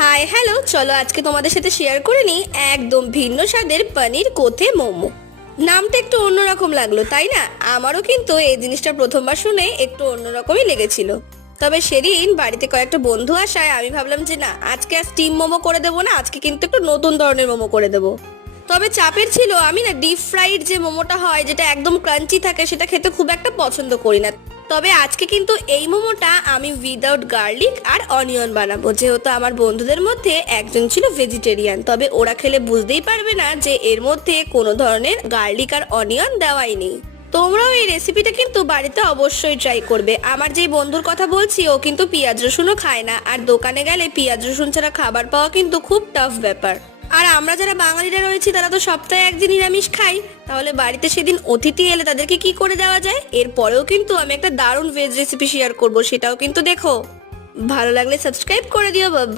Hi hello, চলো আজকে তোমাদের সাথে শেয়ার করে নিই একদম ভিন্ন স্বাদের পনির কোথে মোমো। নামটা একটু অন্যরকম লাগলো তাই না? আমারও কিন্তু এই জিনিসটা প্রথমবার শুনে একটু অন্যরকমই লেগেছিল। তবে সেদিন বাড়িতে কয়েকটা বন্ধু আসায় আমি ভাবলাম যে না, আজকে আর স্টিম মোমো করে দেবো না, আজকে কিন্তু একটু নতুন ধরনের মোমো করে দেবো। তবে চাপের ছিল, আমি না ডিপ ফ্রাইড যে মোমোটা হয় যেটা একদম ক্রাঞ্চি থাকে সেটা খেতে খুব একটা পছন্দ করি না। তবে আজকে কিন্তু এই মোমোটা আমি উইদাউট গার্লিক আর অনিয়ন বানাবো, যেহেতু আমার বন্ধুদের মধ্যে একজন ছিল ভেজিটেরিয়ান। তবে ওরা খেলে বুঝতেই পারবে না যে এর মধ্যে কোনো ধরনের গার্লিক আর অনিয়ন দেওয়াই নেই। তোমরাও এই রেসিপিটা কিন্তু বাড়িতে অবশ্যই ট্রাই করবে। আমার যেই বন্ধুর কথা বলছি ও কিন্তু পেঁয়াজ রসুনও খায় না, আর দোকানে গেলে পেঁয়াজ রসুন ছাড়া খাবার পাওয়া কিন্তু খুব টাফ ব্যাপার। আর আমরা যারা বাঙালিরা রয়েছি তারা তো সপ্তাহে একদিন নিরামিষ খাই। তাহলে বাড়িতে সেদিন অতিথি এলে তাদেরকে কি করে দেওয়া যায়? এরপরেও কিন্তু আমি একটা দারুণ ভেজ রেসিপি শেয়ার করব, সেটাও কিন্তু দেখো। ভালো লাগলে সাবস্ক্রাইব করে দিও বাবা।